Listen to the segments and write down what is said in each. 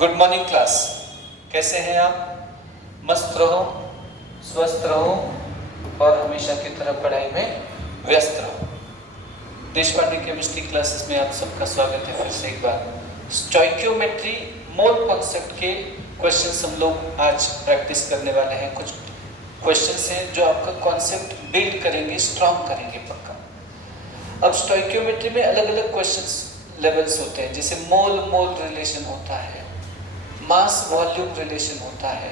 Good morning class. कैसे हैं आप? मस्त रहो, स्वस्थ रहो और हमेशा की तरह पढ़ाई में व्यस्त रहो। देशपांडे केमिस्ट्री क्लासेस में आप सबका स्वागत है फिर से एक बार। स्टोइकियोमेट्री मोल कॉन्सेप्ट के क्वेश्चंस हम लोग आज प्रैक्टिस करने वाले हैं। कुछ क्वेश्चंस हैं जो आपका कॉन्सेप्ट बिल्ड करेंगे, स्ट्रॉन्ग करेंगे पक्का। अब स्टोइकियोमेट्री में अलग अलग क्वेश्चंस लेवल्स होते हैं, जैसे मोल मोल रिलेशन होता है, मास वॉल्यूम रिलेशन होता है,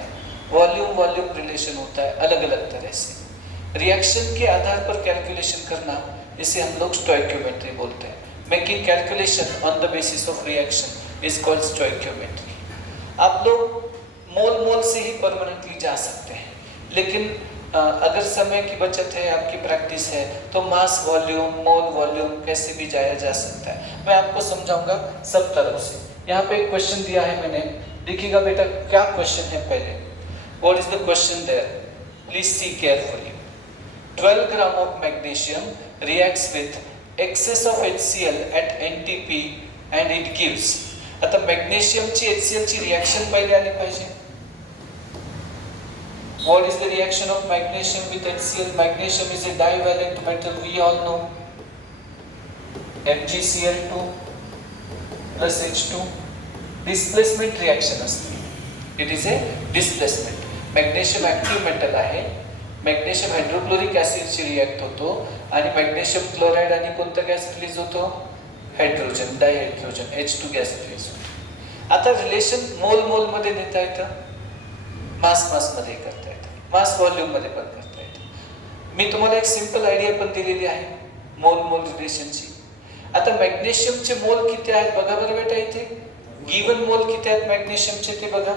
वॉल्यूम वॉल्यूम रिलेशन होता है, अलग अलग तरह से रिएक्शन के आधार पर कैलकुलेशन करना, इसे हम लोग स्टोइकियोमेट्री बोलते हैं। Making calculation on the basis of reaction is called stoichiometry. आप लोग मोल मोल से ही परमानेंटली जा सकते हैं, लेकिन अगर समय की बचत है, आपकी प्रैक्टिस है, तो मास वॉल्यूम मोल वॉल्यूम कैसे भी जाया जा सकता है। मैं आपको समझाऊंगा सब तरफ से। यहाँ पे एक क्वेश्चन दिया है मैंने, देखिएगा बेटा क्या क्वेश्चन है पहले। What is the question there? Please see carefully. 12 gram of magnesium reacts with excess of HCl at NTP and it gives. आता मॅग्नेशियमची HCl ची रिएक्शन पहिले आली पाहिजे. What is the reaction of magnesium with HCl? Magnesium is a divalent metal, we all know. MgCl2 plus H2. Displacement reaction असते. It is a displacement. Magnesium active metal आहे. Magnesium hydrochloric ऍसिडशी react होतो आणि magnesium chloride आणि कोणता gas release होतो? Hydrogen, डायहायड्रोजन, H2 gas release होतो. आता relation मोल मोल मध्ये देता येतं, मास मास मध्ये करता येतं, मास व्हॉल्यूम मध्ये पण करता येतं. मी तुम्हाला एक सिंपल आयडिया पण दिलेली आहे मोल मोल रिलेशनची. आता मॅग्नेशियमचे मोल किती आहेत बघा बरं बेटा. इथे गिवन मोल किती आहेत मॅग्नेशियमचे ते बघा.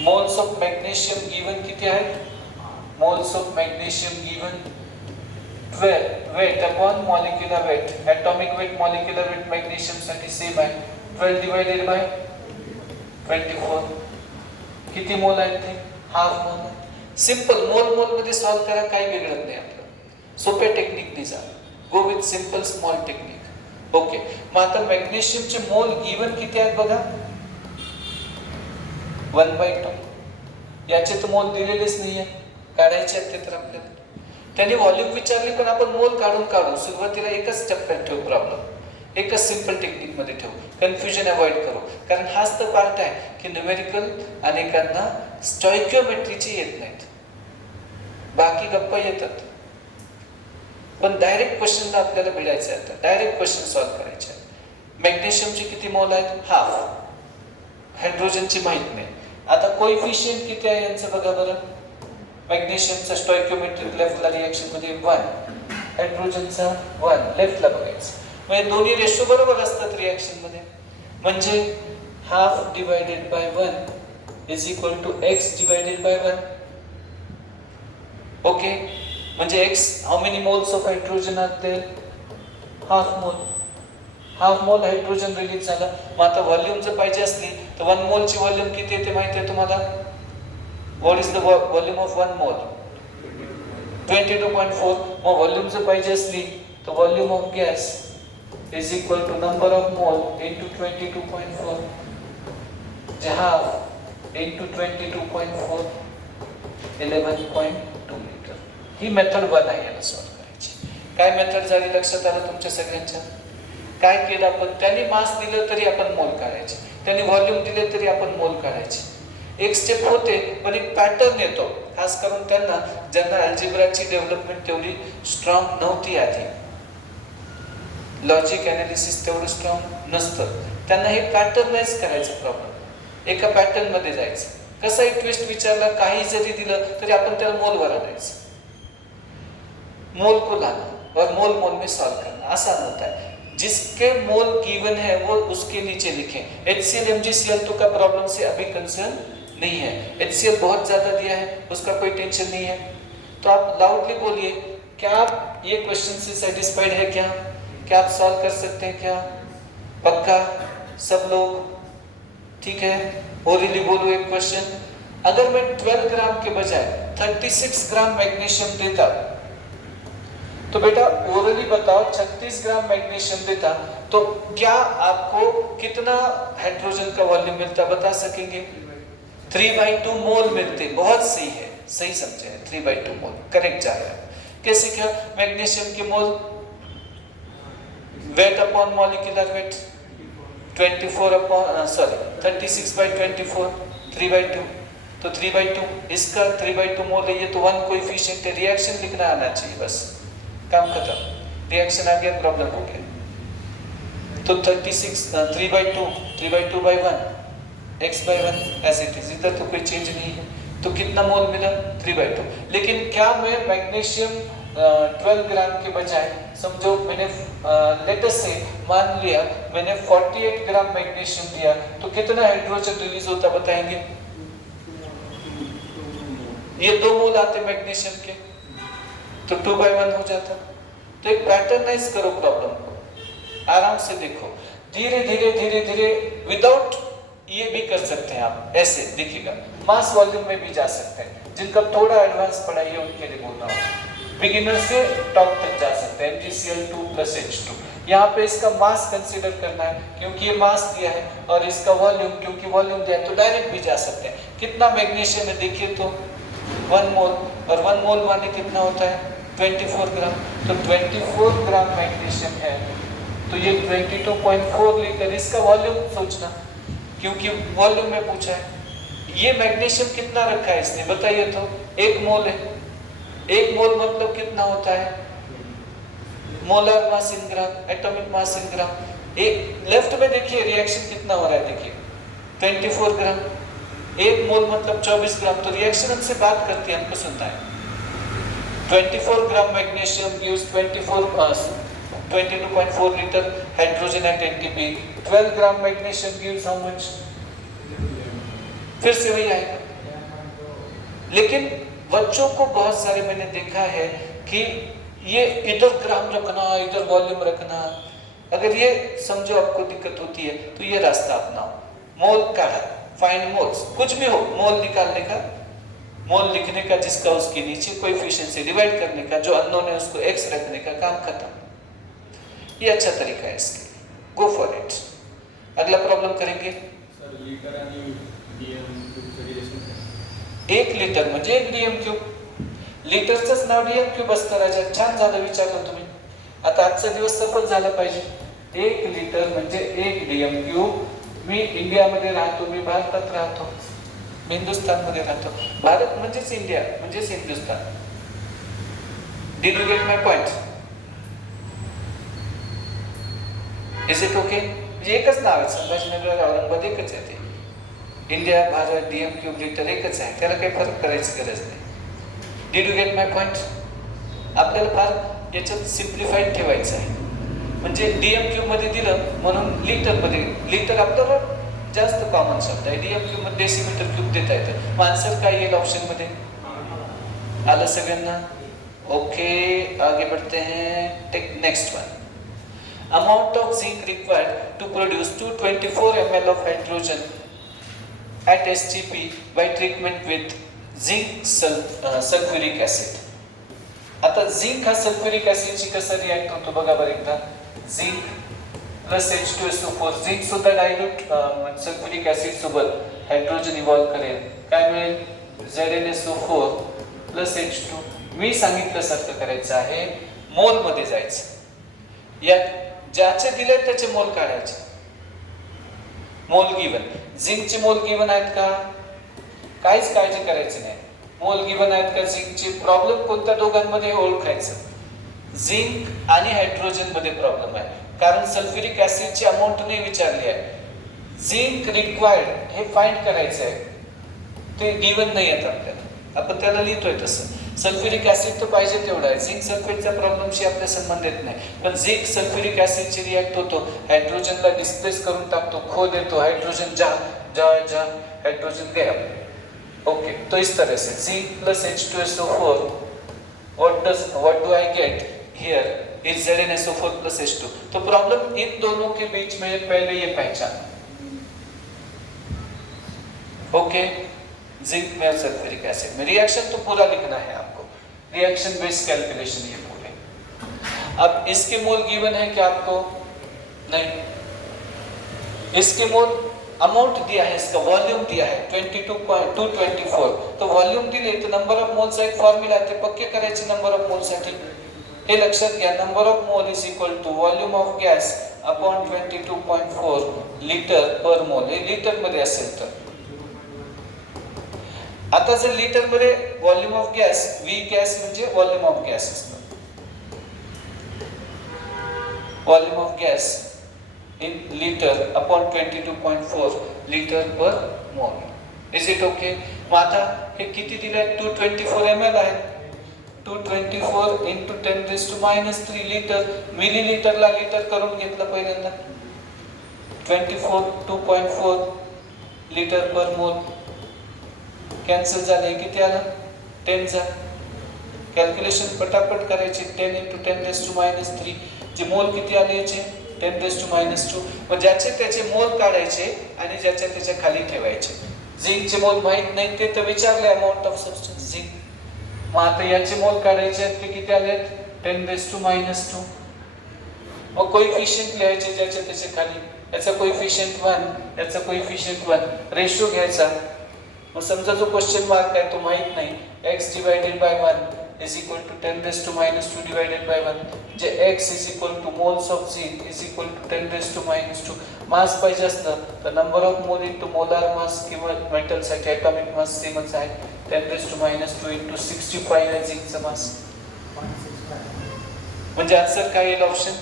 मोल्स ऑफ मॅग्नेशियम गिवन किती आहेत? Moles of magnesium given 12 weight upon molecular weight. Atomic weight molecular weight magnesium साठी सेम आहे. 12 डिवाइडेड बाय 24. किती मोल आहेत ते? Half mole. सिंपल मोल मोल मध्ये सॉल्व करा, काही बिघडत नाही आपलं. सोप्या टेक्निकने जा. Go with simple small technique. Okay, मग आता मॅग्नेशियमचे मोल गिवन किती आहेत बघा. 1/2. याचे तर मोल दिलेलेच नाहीये, काढायचे आहेत ते तर आपल्याला. त्यांनी व्हॉल्यूम विचारली पण आपण मोल काढू. सुरुवातीला एकच टप्प्यात ठेवू प्रॉब्लेम, एकच सिंपल टेक्निक मध्ये ठेवू, कन्फ्युजन अवॉइड करू. कारण हाच तर पार्ट आहे की न्यूमेरिकल अनेकांना स्टोइकियोमेट्रीची येत नाहीत, बाकी गप्पा येतात, पण डायरेक्ट क्वेश्चनला आपल्याला भिडायचं आहे. आता डायरेक्ट क्वेश्चन सॉल्व्ह करायचे. मॅग्नेशियमचे किती मोल आहेत? हाफ. हायड्रोजनची माहित नाही. आता कोएफिशिएंट किती आहे यांचं बघा बरं. मॅग्नेशियमचा स्टोइकियोमेट्रिक लेफ्टला रिएक्शन मध्ये 1, हायड्रोजनचा 1 लेफ्टला बघायचं. म्हणजे दोन्ही रेशो बरोबर असतात रिएक्शन मध्ये. म्हणजे half divided by 1 is equal to x divided by 1. Okay, म्हणजे x how many moles of hydrogen are there? Half mole. Half mole hydrogen release झाला. मग आता व्हॉल्यूम जर पाहिजे असली तर 1 मोलची व्हॉल्यूम किती येते माहिती आहे तुम्हाला? What is the volume of 1 mole? 22.4. Mug volume जर पाहिजे असली तर volume of gas is equal to number of mole into 22.4. half into 22.4 11.2 liter. He method 1 आहे याला सॉल्व्ह करायची. काय मेथड झाली लक्षात आलं तुमच्या सगळ्यांच्या? काय केलं आपण? त्यांनी मास दिलं तरी आपण मोल काढायचे, त्यांनी व्हॉल्यूम दिले तरी आपण मोल काढायचे. एक स्टेप होते पण एक पॅटर्न येतो, खास करून त्यांना ज्यांना अल्जेब्राची डेव्हलपमेंट तेवढी स्ट्रॉंग नव्हती आधी, लॉजिक ॲनालिसिस तेवढं स्ट्रॉंग नसतं, त्यांना हे पॅटर्नाइज करायचं प्रॉब्लेम. एका पॅटर्न मध्ये जायचं. कसाही ट्विस्ट विचारला, काही जरी दिलं तरी आपण त्याला मोलवर आणायचं. मोल को लाना और मोल मोल में सॉल्व करना आसान होता है. जिसके मोल गिवन है वो उसके नीचे लिखें. HCl MgCl2 का प्रॉब्लम से अभी कंसर्न नहीं है. HCl बहुत ज्यादा दिया है, उसका कोई टेंशन नहीं है. तो आप लाउडली बोलिए, क्या आप ये क्वेश्चन से सेटिस्फाइड है? क्या आप सॉल्व कर सकते हैं? क्या पक्का सब लोग? ठीक है, ओरली बोलो एक क्वेश्चन. अगर मैं 12 ग्राम के बजाय 36 ग्राम मैग्नीशियम देता तो बेटा ओरली बताओ 36 ग्राम मैग्नीशियम देता तो क्या आपको कितना हाइड्रोजन का वॉल्यूम मिलता बता सकेंगे? 3/2 मोल मिलते। बहुत सही है, सही समझे हैं, 3/2 मोल करेक्ट जा रहा है। कैसे क्या? मैग्नीशियम के मोल वेट अपॉन मॉलिक्यूलर वेट 36/24 3/2 तो 3/2 इसका 3/2 मोल है, ये तो 1 कोएफिशिएंट है। रिएक्शन लिखना आना चाहिए, बस काम खत्म। रिएक्शन आ गया, प्रॉब्लम हो गया। तो 36 3/2 by 1 x/1 as it is, इधर तो कोई चेंज नहीं है। तो कितना मोल मिला? 3/2। लेकिन क्या मैं मैग्नीशियम 12 ग्राम के बजाय समझो मैंने लेटेस्ट से मान लिया मैंने 48 ग्राम मैग्नीशियम दिया तो कितना हाइड्रोजन रिलीज होता बताएंगे? ये 2 मोल आते मैग्नीशियम के, तो 2/1 हो जाता। तो एक पैटर्नाइज करो प्रॉब्लम को, आराम से देखो, धीरे धीरे धीरे धीरे, विदाउट ये भी कर सकते हैं आप, ऐसे दिखेगा। मास वॉल्यूम में भी जा सकते हैं, जिनका थोड़ा एडवांस पढ़ाई है उनके लिए बोल रहा हूँ। बिगिनर से टॉप तक जा सकते हैं, MgCl2 + H2। यहाँ पे इसका मास कंसीडर करना है क्योंकि ये मास दिया है, और इसका वॉल्यूम क्योंकि वॉल्यूम दिया है, तो डायरेक्ट भी जा सकते हैं। कितना मैग्नीशियम है देखिए तो 1 मोल, और 1 मोल माने कितना होता है? 24 ग्राम। तो 24 ग्राम मैग्नीशियम है, तो ये 22.4 लीटर। इसका वॉल्यूम सोचना, क्योंकि वॉल्यूम में पूछा है। ये मैग्नीशियम कितना रखा है इसने बताइए तो? 1 मोल है। 1 मोल मतलब कितना होता है? मोलर मास इन ग्राम, एटॉमिक मास इन ग्राम। एक लेफ्ट में देखिए रिएक्शन कितना हो रहा है, देखिए 24 ग्राम। 1 मोल मतलब 24 ग्राम। तो रिएक्शन हमसे बात करती है, हमको सुनता है। 24 gram magnesium gives 22.4 liter hydrogen at NTP. 12 gram magnesium gives how much? फिर से वही आएगा। लेकिन बच्चों को बहुत सारे मैंने देखा है कि ये इधर ग्राम रखना, इधर वॉल्यूम रखना। अगर ये समझो आपको दिक्कत होती है तो ये रास्ता अपनाओ। मोल का है, फाइंड मोल्स, कुछ भी हो, मोल निकालने का, मोल लिखने का, जिसका उसके नीचे कोएफिशिएंट से डिवाइड करने का, जो अननोन है उसको x रखने का, काम खत्म। ये अच्छा तरीका है इसके लिए, गो फॉर इट। अगला प्रॉब्लम करेंगे। सर लीटर आणि डीएम क्यूबचं रिलेशन काय? 1 लिटर म्हणजे 1 डीएम क्यूब. लिटरचंच नाव डीएम क्यूब असतं राजा. छान झालं विचारलं तुम्ही. आता आजचा दिवस सफल झाला पाहिजे. 1 लिटर म्हणजे 1 डीएम क्यूब. मी इंडियामध्ये राहतो, मी भारतात राहतो, मी हिंदुस्थानमध्ये राहतो. भारत म्हणजेच इंडिया म्हणजेच Hindustan. Did you get my point? Is it okay? म्हणजे एकच नाव आहे, संभाजीनगर औरंगाबाद एकच आहे. ते India, Bharat, DM cube, litre एकच आहे, त्याला काही फरक करायची गरज नाही. Did you get my point? आपल्याला फार याच्यात सिम्प्लिफाईड ठेवायचं आहे. म्हणजे डीएम क्यूब मध्ये दिलं म्हणून लिटर मध्ये, लिटर आपल्याला जास्त कॉमन शब्द आहे. डीएम क्यूब मध्ये डेसिमीटर क्यूब देता येतं. मग आन्सर काय येईल ऑप्शन मध्ये? आलं सगळ्यांना? ओके, आगे बढ़ते हैं. Take next one. Amount of zinc required to produce 224 ml of hydrogen at STP by treatment with zinc sulfuric acid. आता झिंक हा सल्फ्युरिक ऍसिडशी कसा रिॲक्ट होतो बघा बरं एकदा. झिंक प्लस H2SO4, झिंक सुद्धा डायल्यूट सल्फ्युरिक ऍसिड सोबत हायड्रोजन इव्हॉल्व करेल. काय मिळेल? ZnSO4 plus H2. मी सांगितल्यासारखं करायचं आहे, मोल मध्ये जायचं. या ज्याचे दिले त्याचे मोल काढायचे. मोल गिवन. झिंकचे मोल गिवन आहेत का? काहीच काळजी करायची नाही. मोल गिवन आहेत का झिंकचे? प्रॉब्लेम कोणत्या दोघांमध्ये ओळखायचं? झिंक आणि हायड्रोजन मध्ये प्रॉब्लेम आहे, कारण सल्फ्युरिक ऍसिडची अमाऊंट नाही विचारली आहे. झिंक रिक्वायर्ड हे फाइंड करायचं आहे, ते गिवन नाही आहेत आपल्याला. आपण त्याला लिहितोय तसं. सल्फ्युरिक ऍसिड तर पाहिजे तेवढा आहे. झिंक सल्फेटच्या प्रॉब्लेमशी आपल्या संबंध येत नाही. पण झिंक सल्फ्युरिक ऍसिडची रिॲक्ट होतो, हायड्रोजनला डिस्प्लेस करून टाकतो, खो देतो. हाइड्रोजन जा जा जा, हाइड्रोजन गया. ओके, तो इस तरह से Zinc plus H2SO4, what do I get here is ZnSO4 plus H2. तो प्रॉब्लम इन दोनों के बीच में पहले ये पहचान. ओके, जिंक में सल्फ्यूरिक एसिड में रिएक्शन तो पूरा लिखना है आपको. रिएक्शन बेस्ड कैलकुलेशन ये पूरे. अब इसके मोल गिवन है क्या आपको? नहीं। इसके मोल अमाउंट दिया है, इसका वॉल्यूम दिया है 22.224. तो वॉल्यूम दिले तर नंबर ऑफ मोल्स एक फॉर्म्युला आहे, ते पक्के करायचे नंबर ऑफ मोल साठी. हे लक्षात घ्या, number of mole is equal to volume of gas upon 22.4 litre per mole. Hey litre मध्ये असेल तर. आता जर लिटर मध्ये volume of gas, V gas म्हणजे वॉल्यूम ऑफ गॅस असतं. Volume of gas in liter upon 22.4 liter per mol. Is it okay? मग आता हे किती दिले? 224 ml आहे. 224 into 10⁻³ लिटर. मिलीलिटरला लिटर करून घेतलं पहिल्यांदा. 2.4 लिटर पर मोल. कॅन्सल झाले, किती आलं? 10 चा. कॅल्क्युलेशन पटापट करायची. 10 into 10⁻³ जे मोल किती आले याचे? 10⁻². मग ज्याचे त्याचे मोल काढायचे आणि ज्याच्या त्याच्या खाली ठेवायचे. झिंकचे मोल माहित नाही ते तर विचारले अमाउंट ऑफ सबस्टन्स झिंक. मग आता याचे मोल काढायचे आहेत, ते किती आले? 10⁻². मग कोइफिशियंट लिहायचे ज्याच्या त्याच्या खाली. याचा कोइफिशियंट 1, याचा कोइफिशियंट 1. रेशो घ्यायचा. मग समजा जो क्वेश्चन मार्क आहे तो माहित नाही, x divided by 1 is equal to 10⁻² divided by 1. J x is equal to moles of zinc is equal to 10⁻². मास पाहिजे असलं तर number of mole into molar mass किंवा मेटल साठी ॲटॉमिक मास सेमच आहे. 10⁻² इंटू 65 आहे झिंकचा मास. म्हणजे आन्सर काय येईल? ऑप्शन.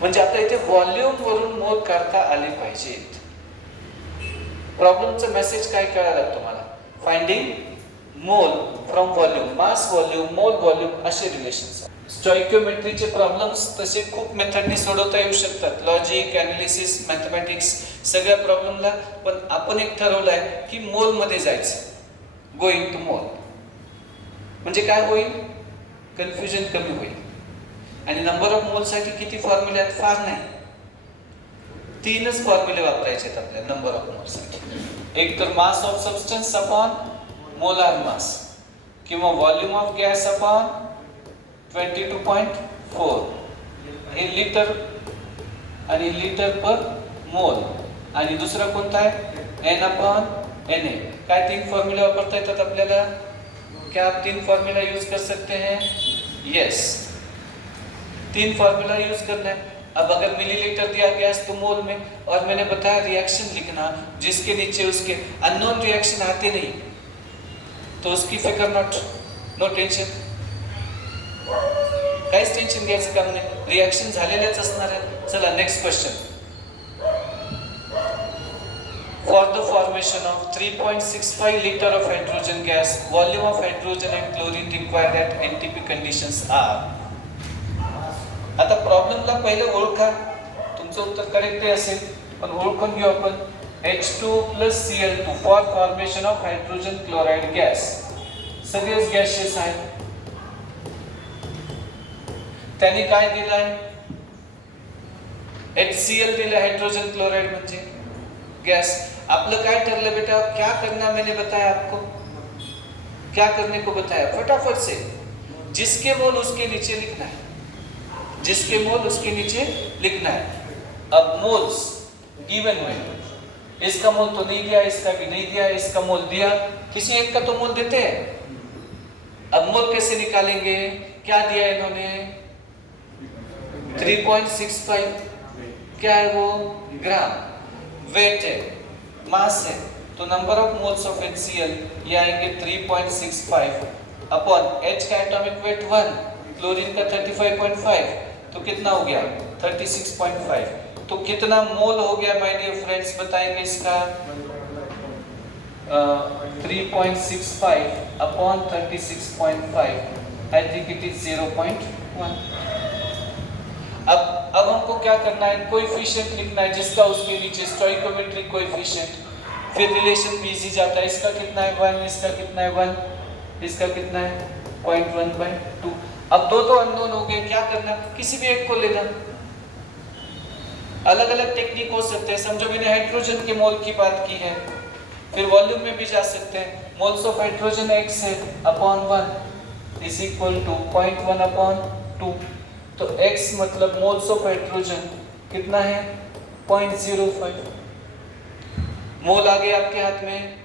म्हणजे आता इथे व्हॉल्यूम वरून मोल काढता आले पाहिजेत. प्रॉब्लेमचा मेसेज काय कळाला तुम्हाला? Finding mole from volume, mass volume, mole volume असे रिलेशन्स. स्टॉइकियोमेट्रीचे प्रॉब्लेम्स तसे खूप मेथडनी सोडवता येऊ शकतात. लॉजिक, ॲनालिसिस, मॅथमॅटिक्स सगळ्या प्रॉब्लेमला. पण आपण एक ठरवलं आहे की मोल मध्ये जायचं. गोइंग टू मोल म्हणजे काय होईल? कन्फ्युजन कमी होईल. आणि नंबर ऑफ मोल साठी किती फॉर्म्युले आहेत? फार नाही, 3च फॉर्म्युले वापरायचे आहेत आपल्याला नंबर ऑफ मोल साठी. एक तर mass of substance upon molar mass किंवा व्हॉल्यूम ऑफ गॅस अपॉन 22.4 हे लिटर आणि लिटर पर मोल. आणि दुसरा कोणता आहे? n upon Na. काय 3 फॉर्म्युला वापरता येतात आपल्याला? क्या आप 3 फॉर्मूला यूज कर सकते हैं? यस, 3 फॉर्मूला यूज करना है. अब अगर मिलीलीटर दिया गया तो मोल में, और मैंने बताया रिएक्शन लिखना जिसके नीचे उसके अननोन रिएक्शन आते नहीं तो उसकी फिक्र नो टेन्शन. काहीच टेन्शन घ्यायचं काम नाही, रिएक्शन झालेलेच असणार आहे. चला next question. For the formation of 3.65 liter of hydrogen gas, volume of hydrogen and chlorine required at NTP conditions are. आता प्रॉब्लेमला पहिले ओळखा. तुमचं उत्तर करेक्ट असेल पण ओळखून घेऊ आपण. H2 plus Cl2 for formation of hydrogen chloride gas. सगळेच गॅसेस आहेत. त्यांनी काय दिलंय? HCl दिलं, हाइड्रोजन क्लोराइड म्हणजे गैस. आपलं काय ठरलं बेटा? क्या करना मैंने बताया आपको, क्या करने को बताया? फटाफट से जिसके मोल उसके नीचे लिखना है, जिसके मोल उसके नीचे लिखना है. अब मोल्स गिवन हुए, इसका मोल तो नहीं दिया, इसका भी नहीं दिया, इसका मोल दिया, किसी एक का तो मोल देते हैं. अब मोल कैसे निकालेंगे? क्या दिया इन्होंने? 3.65. क्या है वो? ग्राम. वेट है, मास है, तो number of moles of HCl ये आएंगे 3.65 अपॉन H का एटॉमिक वेट 1, क्लोरीन का 35.5, तो कितना हो गया? 36.5. तो कितना मोल हो गया माय डियर फ्रेंड्स, बताएंगे इसका? 3.65 upon 36.5, I think it is 0.1. अब हमको क्या करना है? कोएफिशिएंट लिखना है जिसका उसके नीचे स्टोइकोमेट्रिक कोएफिशिएंट. फिर रिलेशन भी इजी जाता है. इसका कितना है? 1, इसका कितना है? 1, इसका कितना है? 0.1/2. अब दो अननोन हो गए, क्या करना? किसी भी एक को लेना. अलग अलग टेक्निक हो सकते हैं. समझो मैंने हाइड्रोजन के मोल की बात की है, फिर वॉल्यूम में भी जा सकते हैं. मोल्स ऑफ हाइड्रोजन x है अपॉन 1, इज इक्वल टू 0.1/2। तो x मतलब मोल्स ऑफ हाइड्रोजन कितना है 0.05 मोल आ गए आपके हाथ में।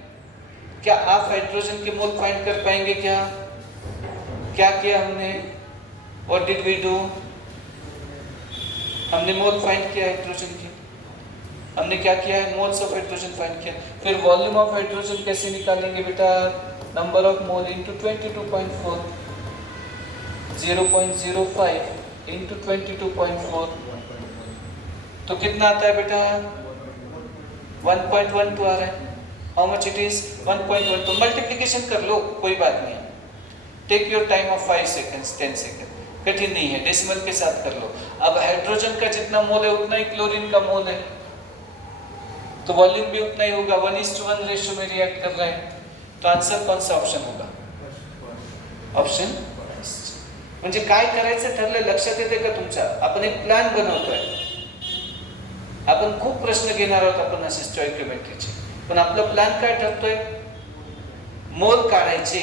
क्या आप हाइड्रोजन के मोल फाइंड कर पाएंगे? क्या किया हमने? What did we do? हमने मोल फाइंड किया हाइड्रोजन की। हमने क्या किया है? मोल्स ऑफ हाइड्रोजन फाइंड किया। फिर वॉल्यूम ऑफ हाइड्रोजन कैसे निकालेंगे बेटा? Number of mole into 22.4, 0.05 into 22.4 तो कितना आता है बेटा? 1.12 आ रहा है। How much it is? 1.1। तो मल्टीप्लिकेशन कर लो, कोई बात नहीं। Take your time of 5 seconds 10 second, कठिन नहीं है, डेसिमल के साथ कर लो। अब हाइड्रोजन का जितना मोल है उतना ही क्लोरीन का मोल है, तो वॉल्यूम भी उतना ही होगा। 1:1 रेशियो में रिएक्ट कर रहा है। तो आंसर कौन सा ऑप्शन होगा? ऑप्शन म्हणजे काय करायचं ठरलं लक्षात येते का तुमच्या? आपण एक प्लॅन बनवतोय, आपण खूप प्रश्न घेणार आहोत आपण असे स्टोइकियोमेट्रीचे, पण आपला प्लॅन काय ठरतोय? मोल काढायचे।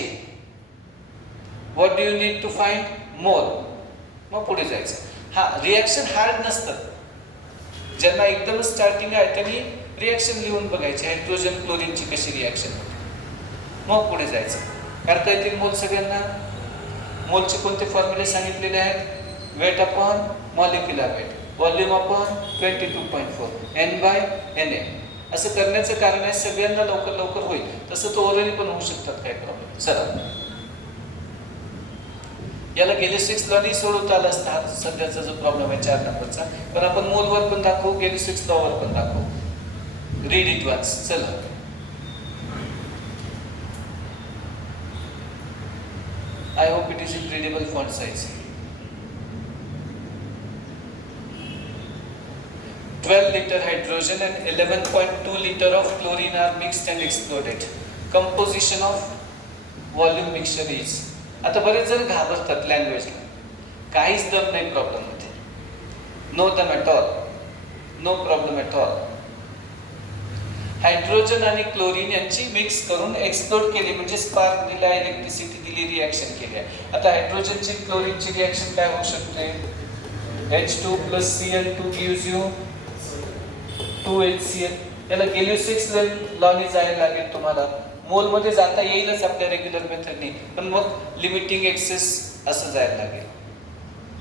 What do you need to find? Mole. मग पुढे जायचं। हा रिएक्शन हार्ड नसतं, ज्यांना एकदम स्टार्टिंग आहे त्यांनी रिएक्शन लिहून बघायची हायड्रोजन क्लोरीनची कशी रिएक्शन होते, मग पुढे जायचं। करता येतील मोल सगळ्यांना? मोलचे कोणते फॉर्म्युले सांगितलेले आहेत? Wait upon molecular wait, volume upon 22.4, N/Na। असं करण्याचं कारण आहे सगळ्यांना लवकर लवकर होईल, तसं तो ओरली पण होऊ शकतात, काय प्रॉब्लेम। चला, याला गॅलिस्टिक्स लॉ नाही सोडवता आला असता सध्याचा जो प्रॉब्लेम आहे 4 नंबरचा, पण आपण मोलवर पण दाखवू, गॅलिस्टिक्स लॉवर पण दाखवू। Read it once. चला, I hope it is in readable font size. 12 liter hydrogen and 11.2 liter of chlorine are mixed and exploded. Composition of volume mixture is. आता बरेच जण घाबरतात लँग्वेजला, काहीच दम नाही प्रॉब्लेम मध्ये, नो दम at all, no problem at all. Hydrogen आणि क्लोरीन यांची मिक्स करून एक्सप्लोड केली, म्हणजे स्पार्क दिला, इलेक्ट्रिसिटी दिली, रिएक्शन केली आहे। आता हायड्रोजनची क्लोरीनची रिएक्शन काय होऊ शकते? H2 + Cl2 gives you 2HCl। याला गॅलिस्टिक्स लॉनी जायला लागेल तुम्हाला, मोल मध्ये जाता येईलच आपल्या रेग्युलर मेथडने, पण मग लिमिटिंग एक्सेस असं जायला लागेल।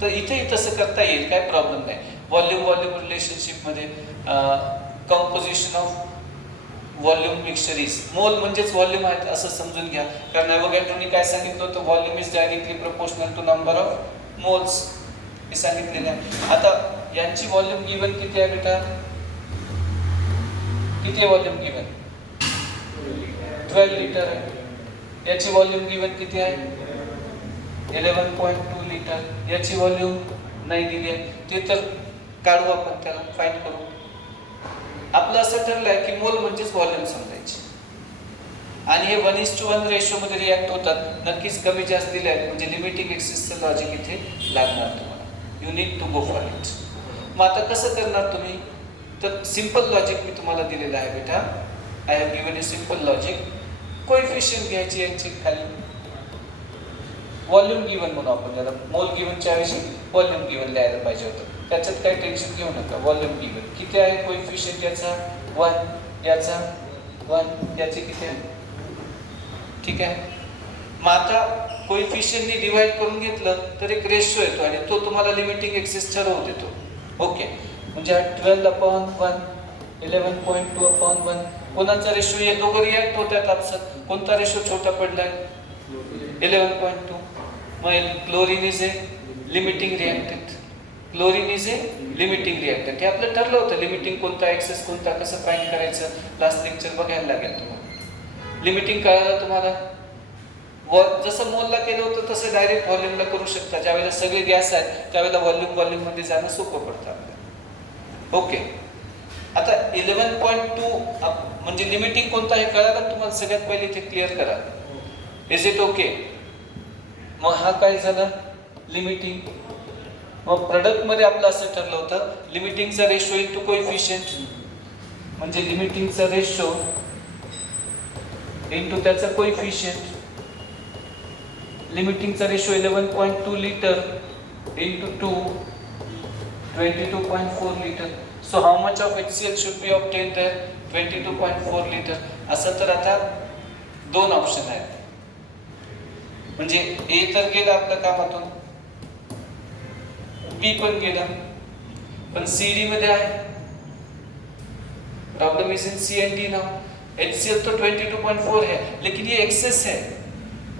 तर इथे तसं करता येईल, काय प्रॉब्लेम नाही। व्हॉल्यूम रिलेशनशिप मध्ये composition of volume mixture is, mole म्हणजेच व्हॉल्यूम आहे असं समजून घ्या, कारण ॲव्होगॅड्रोनी काय सांगितलं होतं? Volume is directly proportional to number of moles, हे सांगितलेलं आहे। आता यांची व्हॉल्यूम गिवन किती आहे बेटा? किती आहे व्हॉल्यूम गिवन? 12 लिटर आहे। याची व्हॉल्यूम गिवन किती आहे? 11.2 लिटर। याची व्हॉल्यूम नाही दिली आहे, ते तर काढू आपण, त्याला फाइंड करू। आपलं असं ठरलंय की मोल म्हणजेच व्हॉल्यूम समजायची, आणि हे 1:1 रेशो मध्ये रिॲक्ट होतात। नक्कीच कमी जास्त दिले आहेत, म्हणजे लिमिटिंग एक्सेसचं लॉजिक इथे लागणार तुम्हाला। You need to go for it. मग आता कसं करणार तुम्ही? तर सिंपल लॉजिक मी तुम्हाला दिलेलं आहे बेटा, I have given a simple logic. Coefficient घ्यायची यांची खाली, व्हॉल्यूम गिवन म्हणू आपण त्याला, मोल गिवनच्या ऐवजी व्हॉल्यूम गिवन लिहायला पाहिजे होतं, त्याच्यात काही टेन्शन घेऊ नका। व्हॉल्यूम गिवन किती आहे? कोएफिशियंट याचा 1, याचा 1, याचे किती आहे? ठीक आहे। मग आता कोएफिशियंटनी डिवाइड करून घेतलं तर एक रेशो येतो, आणि तो तुम्हाला लिमिटिंग एक्सेस ठरवून देतो। ओके, म्हणजे 12/1, 11.2/1, कोणाचा रेशो? हे दोघं रिॲक्ट होतात आपसात, कोणता रेशो छोटा पडलाय? 11.2। मग chlorine is a limiting reactant, chlorine is a limiting reactant. हे आपलं ठरलं होतं, लिमिटिंग कोणता, एक्सेस कोणता, कसं फाइंड करायचं, लास्ट लेक्चर बघायला लागेल तुम्हाला। लिमिटिंग कळालं तुम्हाला? जसं मोलला केलं होतं तसं डायरेक्ट व्हॉल्यूमला करू शकता। ज्यावेळेला सगळे गॅस आहेत त्यावेळेला व्हॉल्यूम मध्ये जाणं सोपं पडतं आपल्याला। ओके, आता 11.2 म्हणजे लिमिटिंग कोणता हे कळालं तुम्हाला? सगळ्यात पहिले इथे क्लिअर करा, इज इट ओके? मग हा काय झालं? लिमिटिंग। मग प्रोडक्ट मध्ये आपलं असं ठरलं होतं, लिमिटिंगचा रेशो इंटू कोएफिशियंट, म्हणजे लिमिटिंगचा रेशो इंटू त्याचा coefficient, लिमिटिंगचा ratio 11.2 litre into 2, 22.4 liter. So how much of HCl should be obtained there? 22.4 liter. असं तर आता दोन ऑप्शन आहेत. म्हणजे ए तर गेला आपल्या कामातून, बी पण गेला, पण सी डी मध्ये आहे. Problem is in C and D now. HCl तो 22.4 है, लेकिन ये एक्सेस है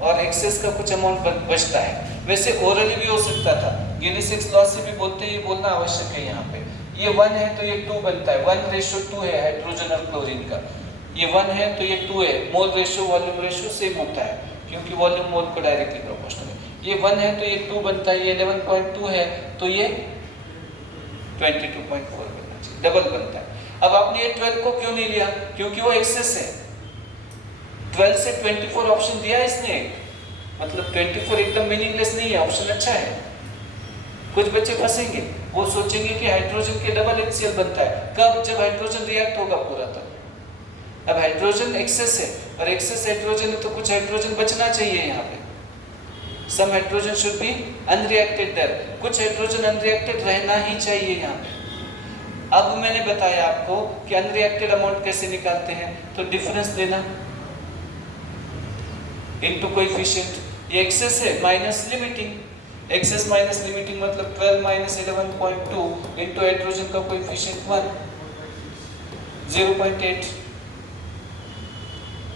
और एक्सेस का कुछ अमाउंट बचता है. वैसे ओरली भी हो सकता था, गिलिसिक्स लॉ से भी बोलते हैं, ये बोलना आवश्यक है. यहाँ पे ये 1 है तो ये 2 बनता है. 1:2 है हाइड्रोजन और क्लोरीन का. ये 1 है तो ये 2 है. Mole ratio volume ratio same होता है क्योंकि वॉल्यूम मोल को डायरेक्टली प्रोपोर्शनल है. ये 1 है तो ये 2 बनता है. ये 11.2 है तो ये 22.4 बनना चाहिए, डबल बनता है. अब आपने ये 12 को क्यों नहीं लिया? क्योंकि वो एक्सेस है. 12 से 24 ऑप्शन दिया इसने, मतलब 24 एकदम मीनिंगलेस नहीं है, ऑप्शन अच्छा है. कुछ बच्चे फंसेंगे, वो सोचेंगे कि हाइड्रोजन के डबल HCl बनता है. कब? जब हाइड्रोजन रिएक्ट होगा पूरा तब. अब हाइड्रोजन एक्सेस है और एक्सेस हाइड्रोजन है तो कुछ हाइड्रोजन बचना चाहिए यहाँ पे. Some hydrogen should be unreacted there. कुछ हाइड्रोजन अनरिएक्टेड रहना ही चाहिए यहाँ पे. अब मैंने बताया आपको कि अनरिएक्टेड अमाउंट कैसे निकालते हैं. तो डिफरेंस लेना इनटू कोएफिशिएंट. ये एक्सेस है minus limiting. Excess minus limiting मतलब 12 माइनस 11.2 इनटू हाइड्रोजन का कोएफिशिएंट 1, 0.8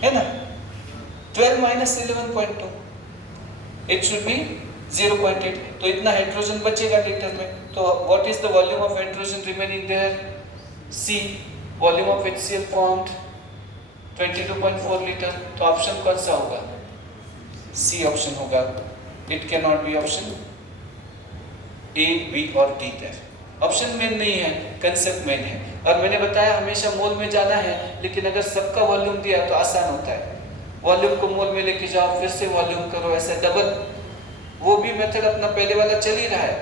है ना. 12 माइनस 11.2 इट शुड बी 0.8. तो इतना हाइड्रोजन बचेगा लीटर में. तो what is the volume of hydrogen remaining there? C. Volume of HCl formed 22.4 litre. तो ऑप्शन कौन सा होगा? C ऑप्शन होगा. It can not be option A, B और D देयर. ऑप्शन मेन नहीं है, कंसेप्ट मेन है. और मैंने बताया हमेशा मोल में जाना है, लेकिन अगर सबका वॉल्यूम दिया तो आसान होता है. वॉल्यूम को मोल में लेके जाओ, फिर से वॉल्यूम करो, ऐसा डबल. वो भी मेथड अपना पहले वाला चल ही रहा है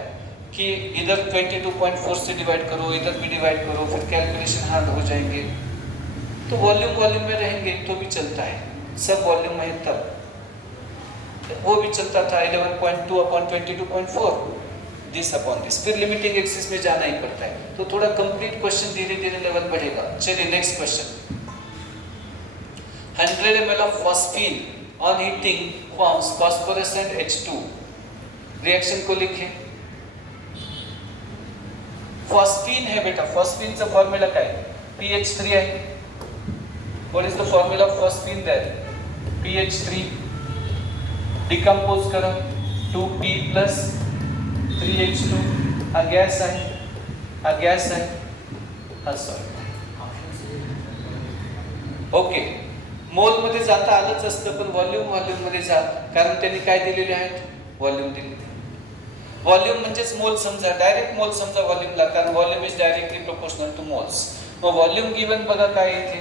कि इधर 22.4 से डिवाइड करो, इधर भी डिवाइड करो, फिर कैलकुलेशन हार्ड हो जाएंगे. तो वॉल्यूम में रहेंगे तो भी चलता है. सब वॉल्यूम में है तब वो भी चलता था. 11.2 अपॉन 22.4 दिस अपॉन दिस. फिर लिमिटिंग एक्सिस में जाना ही पड़ता है. तो थोड़ा कंप्लीट क्वेश्चन धीरे धीरे लेवल बढ़ेगा. चलिए next question. 100 ml of phosphine on heating forms phosphorescent H2. Reaction को लिखें. फॉस्फीन है बेटा. फॉस्फीन चा फॉर्म्युला काय? PH3 आहे. What is the formula of phosphine there? PH3. Decompose करा 2P plus 3H2. हा गॅस आहे, हा गॅस आहे, हा सॉल्ट. ओके. मोल मध्ये जाता आलंच असतं, पण व्हॉल्यूम मध्ये जा, कारण त्यांनी काय दिलेले आहेत? व्हॉल्यूम दिलेले. व्हॉल्यूम म्हणजेच मोल समजा, डायरेक्ट मोल समजा व्हॉल्यूमला, कारण volume is directly proportional to moles. मग व्हॉल्यूम गिवन बघा काय येते.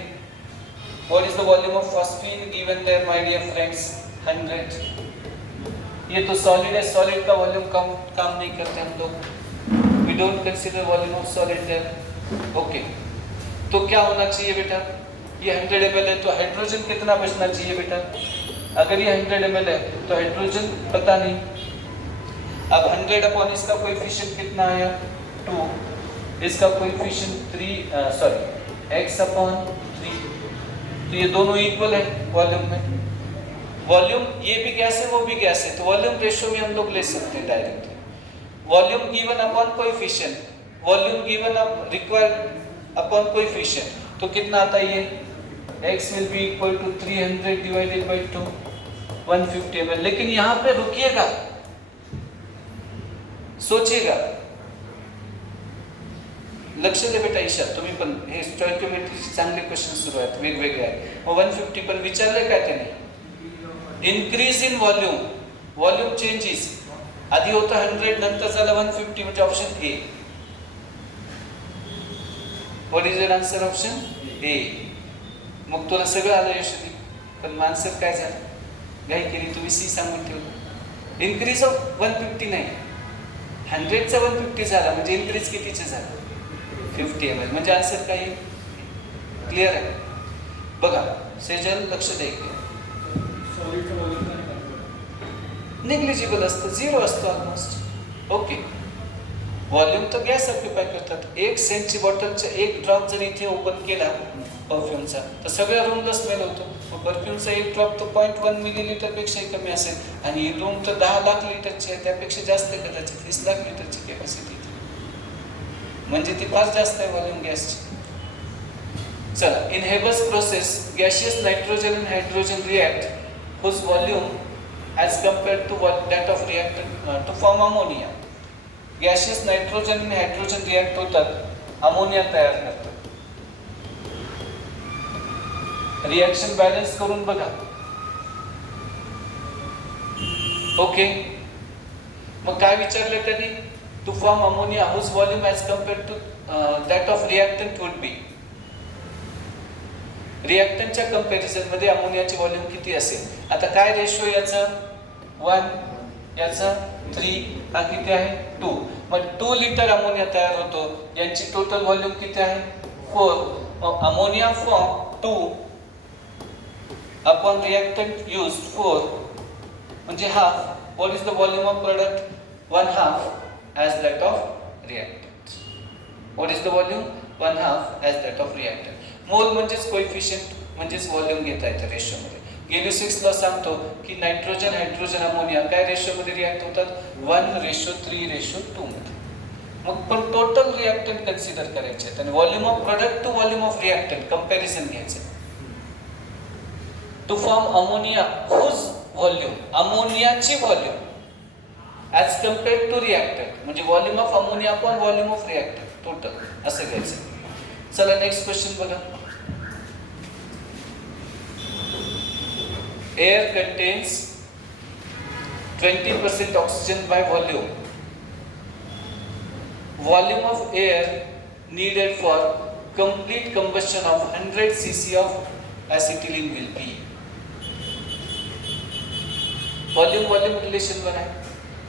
What is the volume of phosphine given there my dear friends? 100. ये तो सॉलिड है, सॉलिड का वॉल्यूम काम नहीं करते हम लोग. We don't consider volume of solid there. Okay. तो क्या होना चाहिए बेटा? ये 100 ml है तो हाइड्रोजन कितना बचना चाहिए बेटा? अगर ये 100 ml है तो हाइड्रोजन पता नहीं. अब 100 अपॉन इसका कोएफिशिएंट कितना आया? 2. इसका कोएफिशिएंट 3 x अपॉन 3. तो ये दोनों इक्वल है वॉल्यूम में. वॉल्यूम ये भी गैस है, वो भी गैस है, तो वॉल्यूम रेशियो में हम लोग ले सकते हैं directly. Volume given upon coefficient, volume given up required upon coefficient, तो कितना आता है ये? x will be equal to 300 divided by 2, 150 ml. लेकिन यहाँ पे रुकिएगा, सोचिएगा. लक्ष दे बेटा ईशा, तुम्ही पण हे स्टॉइकियोमेट्रीचे चांगले क्वेश्चन सुरू आहेत, वेगवेगळे आहेत. 150 पण विचारलंय काय त्याने? Increase in volume, volume changes. आधी होतं 100, नंतर झालं 150, म्हणजे option A. What is your answer? Option A. मग तुला सगळं आलं यशोदी, पण आन्सर काय झालं? घाई केली, तुम्ही सी सांगून ठेवलं. इनक्रीज ऑफ 150 नाही, 100चा 150 झाला, म्हणजे इनक्रीज कितीचे झालं? 50 ml. म्हणजे आन्सर काय? क्लिअर आहे. बघा सेजल, लक्ष द्या. निग्लिजिबल असतं, 0 असतं ऑलमोस्ट. ओके. व्हॉल्यूम तर गॅस ऑक्युपाय करतात. 1 सेंटची बॉटलचा 1 ड्रॉप जर इथे ओपन केला परफ्यूमचा तर सगळ्या रूमला स्मेल होतो. परफ्यूमचा 1 ड्रॉप तो 0.1 मिलीलिटर पेक्षाही कमी असेल आणि ही रूम तर 10 लाख लिटरची आहे, त्यापेक्षा जास्त कदाचित 20 लाख लिटरची कॅपॅसिटी, म्हणजे ती फार जास्त आहे व्हॉल्यूम गॅसची. चला, in Haber's process gaseous nitrogen and hydrogen react whose volume as compared to that of reactant to form ammonia. Gaseous nitrogen and hydrogen react होतात, अमोनिया तयार करतात. रिएक्शन बॅलन्स करून बघा. ओके. मग काय विचारले त्यांनी? To form ammonia whose volume as compared to that of reactant would be. रिएक्टंटच्या comparison मध्ये अमोनियाची व्हॉल्यूम किती असेल? आता काय रेशो याचा? 1, याचा 3, हा किती आहे? 2. मग 2 लिटर अमोनिया तयार होतो, यांची टोटल व्हॉल्यूम किती आहे? 4. मग ammonia form 2 upon reactant use 4 म्हणजे half. What is the volume of product? 1/2 as that of reactant. What is the volume? 1/2 as that of reactant. मोल म्हणजेच कोएफिशियंट म्हणजेच व्हॉल्यूम घेता येतं रेशोमध्ये. गेल्युसिक्सला सांगतो की नायट्रोजन, हायड्रोजन, अमोनिया काय रेशोमध्ये रिॲक्ट होतात? 1:3:2 मध्ये. मग पण टोटल रिॲक्टंट कन्सिडर करायचे आहेत आणि volume of product to volume of reactant comparison घ्यायचं. To form ammonia whose volume, अमोनियाची volume as compared to reactant म्हणजे volume of ammonia upon volume of reactant total असं घ्यायचं. चला नेक्स्ट क्वेश्चन बघा. Air contains 20% oxygen by volume. Volume of air needed for complete combustion of 100 cc of acetylene will be. Volume relation वर आहे.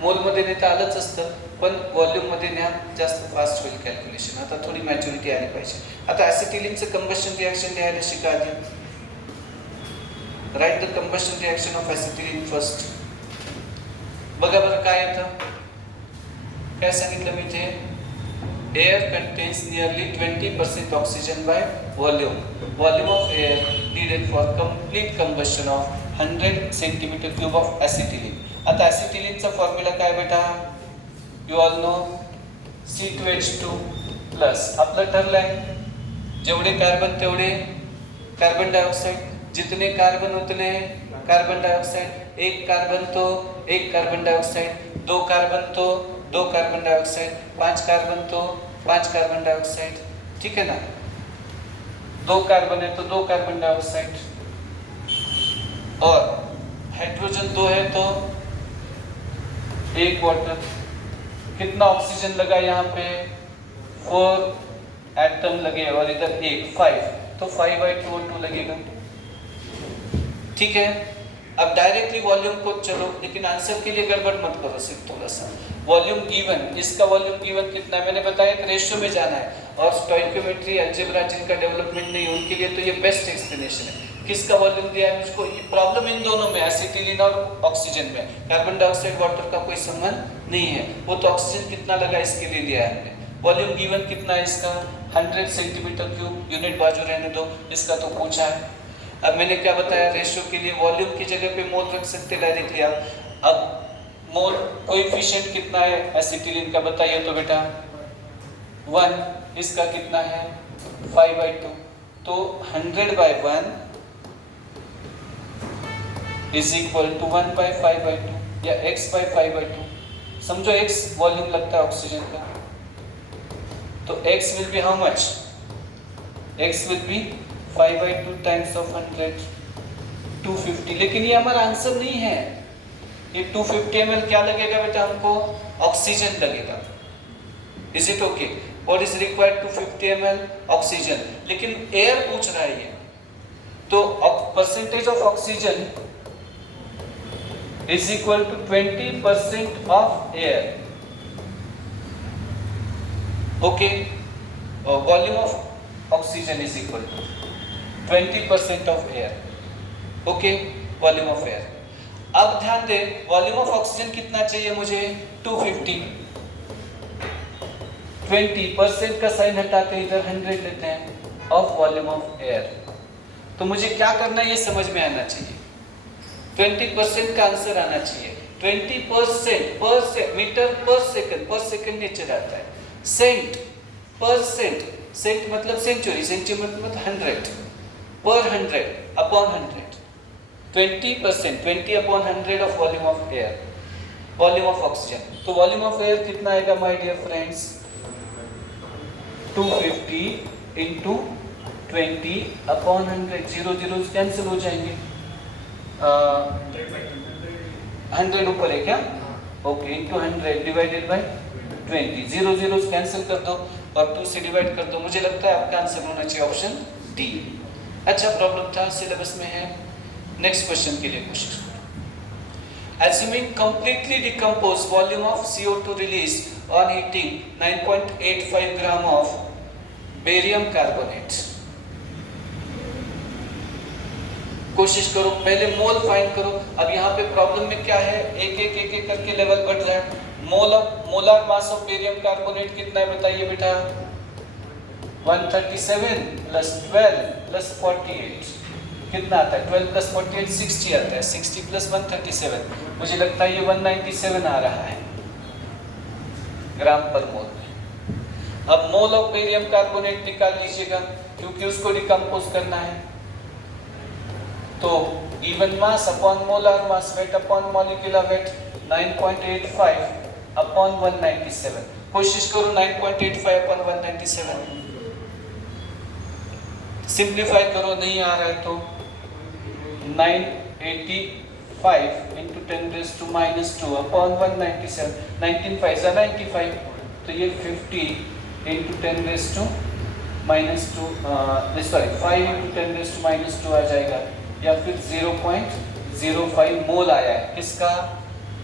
Mole मध्ये नेता आलंच असतं, पण व्हॉल्यूम मध्ये न्या जास्त फास्ट होईल कॅल्क्युलेशन. आता थोडी मॅच्युरिटी आली पाहिजे. आता ॲसिटिलीनचं कंबशन रिॲक्शन लिहायला शिका आधी. Write the combustion reaction of acetylene first. बघा बरं काय येतं. काय सांगितलं मी ते? Air contains nearly 20% oxygen by volume. Volume of air needed for complete combustion of 100 centimetre cube of acetylene. आता ॲसिटिलीनचा फॉर्म्युला काय बेटा? You all know C2H2 plus. आपलं ठरलंय जेवढे कार्बन तेवढे कार्बन डायऑक्साइड, जितने कार्बन उतने कार्बन डायऑक्साइड. 1 कार्बन तो 1 कार्बन डायऑक्साइड, 2 कार्बन तो 2 कार्बन डायऑक्साइड, 5 कार्बन तो 5 कार्बन डायऑक्साइड. ठीक है ना? 2 कार्बन है तो 2 कार्बन डाइऑक्साइड, और हाइड्रोजन 2 है तो 1 वाटर. कितना ऑक्सीजन लगा यहाँ पे? 4 एटम लगे और इधर 1 5, तो 5/2 लगेगा. ठीक है. अब डायरेक्टली वॉल्यूम को चलो, लेकिन आंसर के लिए गड़बड़ मत करो, सिर्फ थोड़ा सा. वॉल्यूम गिवन, इसका वॉल्यूम गिवन कितना है? मैंने बताया एक रेशियो में जाना है, और स्टोइकियोमेट्री अलजेब्रा जिनका डेवलपमेंट नहीं उनके लिए तो ये बेस्ट एक्सप्लेनेशन है. किसका वॉल्यूम दिया है मुझको? ये प्रॉब्लम इन दोनों में, एसिटिलीन और ऑक्सीजन में. कार्बन डाइऑक्साइड वाटर का कोई संबंध नहीं है. वो तो ऑक्सीजन कितना लगा इसके लिए दिया है हमने. वॉल्यूम गिवन कितना है इसका? 100 सेंटीमीटर क्यूब. यूनिट बाजू रहने दो, इसका तो पूछा है. अब मैंने क्या बताया? रेशियो के लिए वॉल्यूम की जगह पे मोल रख सकते डायरेक्टली आप. अब मोल कोएफिशिएंट कितना है एसिटिलीन का? बताइए तो बेटा. 1. इसका कितना है? 5/2. तो 100/1 इज इक्वल टू 1/5/2 या x/5/2. समझो x वॉल्यूम लगता है ऑक्सीजन का, तो x will be how much? x will be 5/2 times of 100, 250. लेकिन ये हमारा आंसर नहीं है. ये 250 ml क्या लगेगा बेटा हमको? ऑक्सीजन लगेगा. Is it okay? What is required? 250 ml oxygen. लेकिन एयर पूछ रहा है ये, तो percentage of oxygen is equal to 20% of air. Okay. Volume of oxygen is equal to 20% of air. Okay, volume of air. अब ध्यान दे, volume of oxygen कितना चाहिए मुझे? 250। 20% का साइन हटा के इधर 100 लेते हैं ऑफ वॉल्यूम ऑफ एयर। तो मुझे क्या करना है ये समझ में आना चाहिए। 20% का आंसर आना चाहिए। 20% पर मीटर पर सेकंड नीचे जाता है। सेंट परसेंट, सेंट मतलब सेंचुरी, सेंचुरी मतलब 100 पर 100 upon 100। 20%, 20 upon 100 of volume of air, volume of oxygen. तो वॉल्यूम ऑफ एयर कितना आएगा my dear friends? 250 into 20 upon 100। 0 0 cancel हो जाएंगे। 100 ऊपर है क्या? Okay, into 100 divided by 20। 0 0 cancel कर दो और 2 से डिवाइड कर दो। मुझे लगता है आपका आंसर होना चाहिए ऑप्शन डी। अच्छा प्रॉब्लम था, सिलेबस में है। नेक्स्ट क्वेश्चन के लिए कोशिश करो। Assuming completely decomposed volume of CO2 released on heating 9.85 gram of barium carbonate। कोशिश करो, पहले मोल फाइंड करो। अब यहाँ पे प्रॉब्लम में क्या है, एक एक करके लेवल बढ़ रहा है। Molar mass of barium carbonate कितना है बताइए बेटा? 137 प्लस 12 प्लस 48 कितना आता है? 12 प्लस 48 60 आता है। 60 प्लस 137, मुझे लगता है ये 197 आ रहा है ग्राम पर मोल में। अब मोल ऑफ बेरियम कार्बोनेट निकाल लीजिएगा क्योंकि उसको डिकम्पोज करना है। तो even mass upon molar mass, weight upon molecular weight, 9.85 upon 197। कोशिश करो 9.85 अपॉन 197 सिंप्लीफाई करो, नहीं आ रहा है तो 985 इंटू 10⁻² अपॉन 197। 19 5 95, तो ये 50 इंटू 10⁻², 5 इंटू 10⁻² आ जाएगा, या फिर 0.05 मोल आया है। किसका?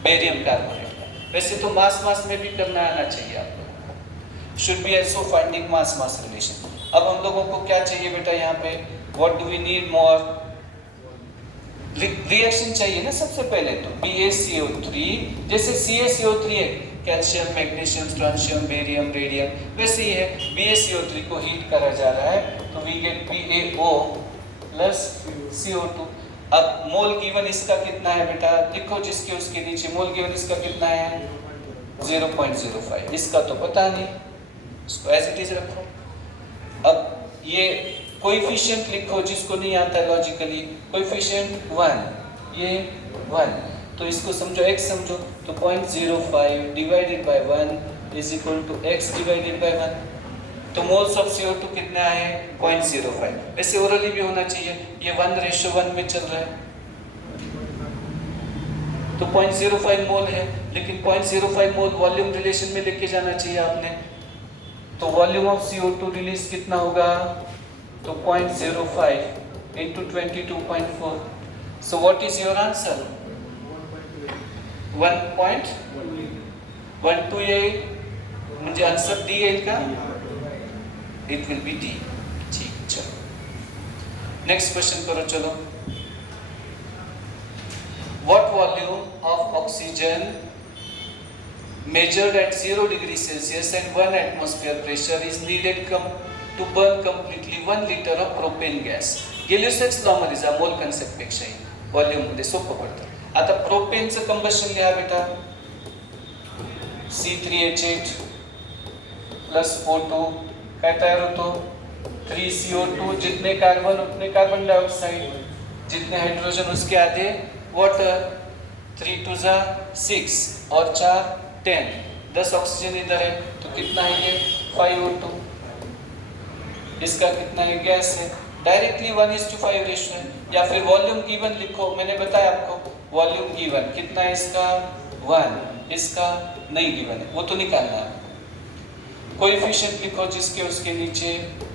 बेरियम कार्बोनेट का। वैसे तो मास में भी करना आना चाहिए आप लोगों को। Should be also finding mass relation. अब हम लोगों को क्या चाहिए बेटा यहाँ पे? What do we need more? Reaction चाहिए ना सबसे पहले। तो BaCO3, जैसे CaCO3 है, calcium, magnesium, strontium, barium, radium, वैसे ही है। BaCO3 को हीट करा जा रहा है तो we get BaO plus CO2। अब मोल गिवन इसका कितना है बेटा? लिखो जिसके उसके नीचे। मोल गिवन इसका कितना है? 0.05। इसका तो पता नहीं, इसको एज इट इज रखो। अब ये कोएफिशिएंट लिखो जिसको नहीं आता लॉजिकली। कोएफिशिएंट 1, ये 1, तो इसको समझो x समझो। तो 0.05 divided by 1 is equal to x divided by 1। तो मोल्स ऑफ CO2 कितना है? 0.05। वैसे ओरली भी होना चाहिए, ये 1:1 में चल रहा है तो 0.05 मोल है, लेकिन 0.05 मोल वॉल्यूम रिलेशन में लेके जाना चाहिए आपने। तो वॉल्यूम ऑफ CO2 रिलीज कितना होगा? तो 0.05 into 22.4। So what is your answer? 1.128। मुझे आंसर डी है इनका, इट विल बी डी। ठीक, चलो नेक्स्ट क्वेश्चन करो। चलो, what volume of oxygen measured at 0 degree Celsius and 1 atmosphere pressure is needed to burn completely 1 liter of propane gas? Gay Lussac's law मध्ये जा, मोल concept पेक्षाही volume मध्ये सोपं पडतं। आता प्रोपेनचं कंबशन लिहा बेटा। C3H8 प्लस O2 काय तयार होतो? 3CO2। जितने कार्बन उतने कार्बन डाइऑक्साइड, जितने हाइड्रोजन उसके आधे वाटर। 3 2 6 और 4 10, 10 ऑक्सीजन इधर है तो कितना है ये? 5O2। इसका कितना है? गैस है। डायरेक्टली 1:5 रेशियो है। या फिर वॉल्यूम गिवन लिखो, मैंने बताया आपको वॉल्यूम गिवन कितना है इसका? 1, इसका नहीं गिवन है, वो तो निकालना है। कोएफिशिएंट लिखो जिसके उसके नीचे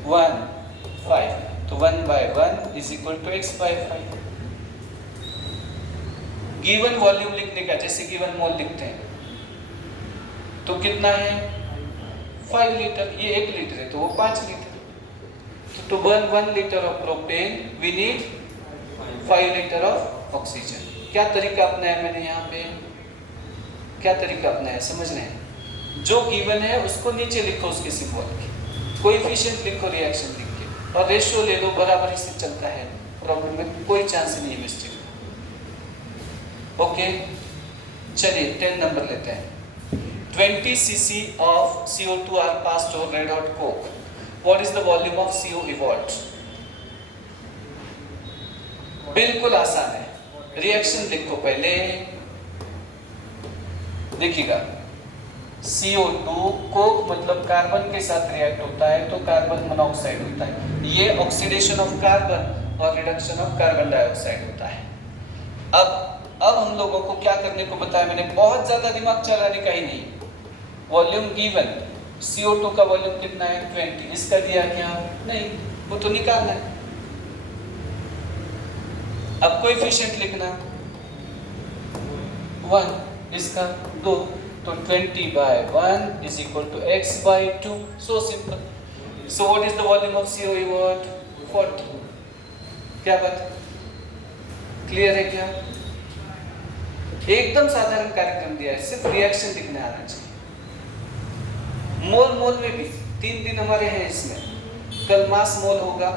1 5, तो 1/1 is equal to x/5। Given volume लिखने का, जैसे गिवन मोल लिखते हैं, तो कितना है? 5 लीटर। ये 1 लीटर है तो वो 5 लीटर। तो to burn 1 litre of propane we need 5 litre of oxygen. क्या तरीका अपनाया मैंने यहाँ पे, क्या तरीका अपनाया समझ रहे हैं? जो गिवन है उसको नीचे लिखो, उसके सिंबल के, कोएफिशिएंट लिखो रिएक्शन लिख के, और रेशियो ले लो, बराबरी से चलता है, प्रॉब्लम में कोई चांस नहीं है मिस्टेक। ओके चलिए 10 नंबर लेते हैं। 20 cc of CO2 are passed over red hot coke. What is the volume of CO evolved? बिल्कुल आसान है, रिएक्शन लिखो पहले, देखिएगा CO2 कोक मतलब कार्बन के साथ रिएक्ट होता है तो कार्बन मोनोऑक्साइड होता है, ये ऑक्सीडेशन ऑफ कार्बन और रिडक्शन ऑफ कार्बन डाइऑक्साइड होता है। अब हम लोगों को क्या करने को बताया मैंने, बहुत ज्यादा दिमाग चलाने का ही नहीं। वॉल्यूम गिवन, CO2 का वॉल्यूम कितना है 20, इसका दिया क्या नहीं, वो तो निकालना है। अब कोएफिशिएंट लिखना 1, इसका 2, तो 20/1 is equal to x/2, so simple. So what is the volume of CO evolved? 40. क्या बात, क्लियर है क्या? एकदम साधारण कार्यक्रम दिया है, सिर्फ रिएक्शन लिखने आना चाहिए। मोल में भी 3 दिन हमारे हैं इसमें, कल मास मोल होगा,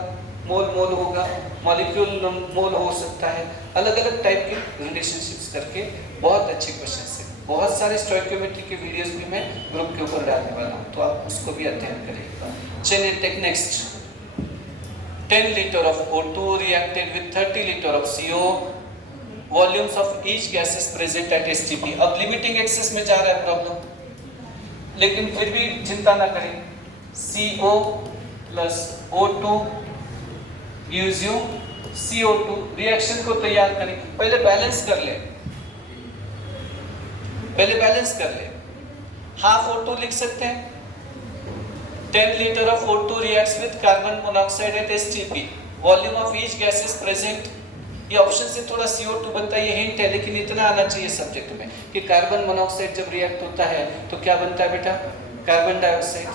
मोल होगा, मॉलिक्यूल मोल हो सकता है, अलग अलग टाइप की रिलेशनशिप्स करके बहुत अच्छे क्वेश्चन है। बहुत सारे स्टोइकियोमेट्री के वीडियोस भी मैं ग्रुप के ऊपर डालने वाला हूँ, तो आप उसको भी अध्ययन करिएगा। चलिए take next. 10 liter of O2 reacted with 30 liter of CO. Volumes of each gas is present at STP. अब लिमिटिंग एक्सेस में जा रहा है प्रॉब्लम, लेकिन फिर भी चिंता ना करें। CO plus O2 gives you CO2। Reaction को तैयार करें, पहले बैलेंस कर ले, हाफ O2 लिख सकते हैं। 10 liter of O2 reacts with carbon monoxide at STP. Volume of each gas is present। ये ऑप्शन से थोड़ा CO2 बनता है, ये हिंट है, लेकिन इतना आना चाहिए सब्जेक्ट में कि कार्बन मोनोऑक्साइड जब रिएक्ट होता है तो क्या बनता है बेटा, carbon dioxide.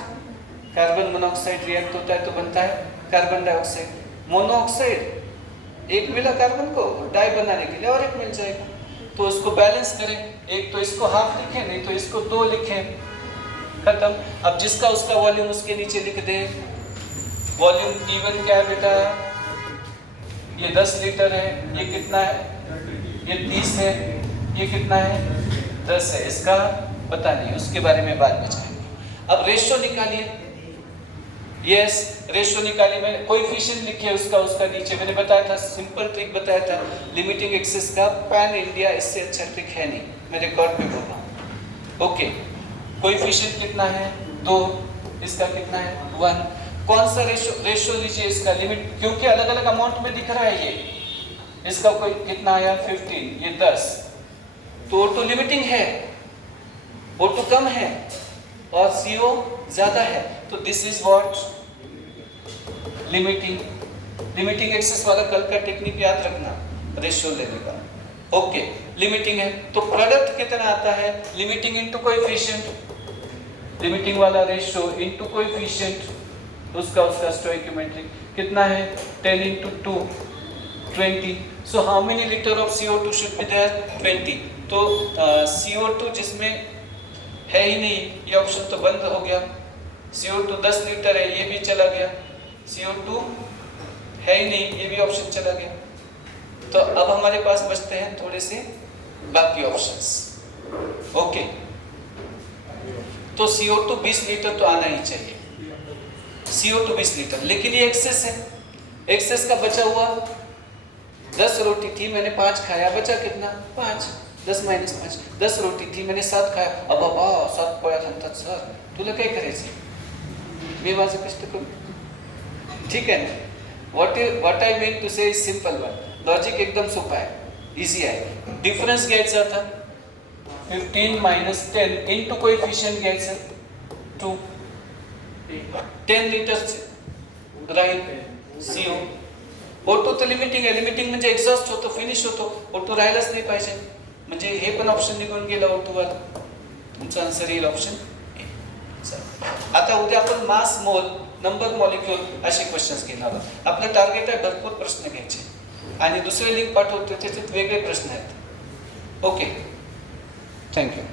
Carbon monoxide react होता है तो बनता है कार्बन डाइऑक्साइड। मोनोऑक्साइड एक मिला कार्बन को, डाई बनाने के लिए और एक मिल जाएगा, तो उसको बैलेंस करें, एक तो इसको हाफ लिखें, नहीं तो इसको 2 लिखें, खत्म। अब जिसका उसका वॉल्यूम उसके नीचे लिख दे। वॉल्यूम गिवन क्या है बेटा, ये 10 लीटर है, ये कितना है, ये 30 है, ये कितना है 10 है, इसका पता नहीं, उसके बारे में बाद में जाएंगे। अब रेशियो निकालिए, यस रेशियो निकालिए, मैंने कोएफिशिएंट लिखिए उसका नीचे, मैंने बताया था, सिंपल ट्रिक बताया था लिमिटिंग एक्सेस का, पैन इंडिया इससे अच्छा ट्रिक है नहीं, मैं रिकॉर्ड पे बोल रहा हूँ। ओके कोएफिशिएंट कितना है 2, इसका कितना है 1। कौन सा रेशियो लीजिए इसका, लिमिट, क्योंकि अलग अलग अमाउंट में दिख रहा है ये, इसका कोई कितना आया 15, ये 10, तो O2 लिमिटिंग है, O2 कम है और CO ज्यादा है, तो this is what limiting excess वाला कल का टेक्निक याद रखना, रेशियो लेने का। ओके लिमिटिंग है तो प्रोडक्ट कितना आता है, लिमिटिंग इनटू कोएफिशिएंट, लिमिटिंग वाला रेशियो इनटू कोएफिशिएंट, उसका स्टोइकियोमेट्री कितना है 10 into 2 20। So how many litre of CO2 should be there 20। तो CO2 जिसमें है ही नहीं, ये ऑप्शन तो बंद हो गया। CO2 10 लीटर है, ये भी चला गया, CO2 है ही नहीं, ये भी ऑप्शन चला गया। तो अब हमारे पास बचते हैं थोड़े से बाकी ऑप्शंस। ओके तो CO2 20 लीटर तो आना ही चाहिए, CO2 20 लीटर, लेकिन ये एक्सेस है, एक्सेस का बचा हुआ 10 रोटी थी, मैंने 5 खाया, बचा कितना 5, 10 - 5, 10 रोटी थी, मैंने 7 खाया, अब 7 पोळ्या खातात सर, तुला काय करायचं, मी माझं कष्ट करू, ठीक है ना। व्हाट आई मीन टू से इज सिंपल वन, लॉजिक एकदम सोपा है, इजी आहे। डिफरन्स घ्यायचा आता 15 - 10 इनटू कोएफिशिएंट घ्यायचं 2, 10 लीटर राहील CO। O2 तर लिमिटिंग आहे, लिमिटिंग म्हणजे एक्झॉस्ट होतो, फिनिश होतो, O2 राहिलाच नाही पाहिजे, म्हणजे हे पण ऑप्शन निघून गेला O2 वाला, तुमचा आन्सर येईल ऑप्शन ए। आता उद्या आपण मास मोल नंबर मॉलिक्यूल असे क्वेश्चन्स घेणार आहोत। आपलं टार्गेट आहे भरपूर प्रश्न घ्यायचे आणि दुसरे लिंक पाठवतो त्याच्यात वेगळे प्रश्न आहेत, ओके, थैंक यू।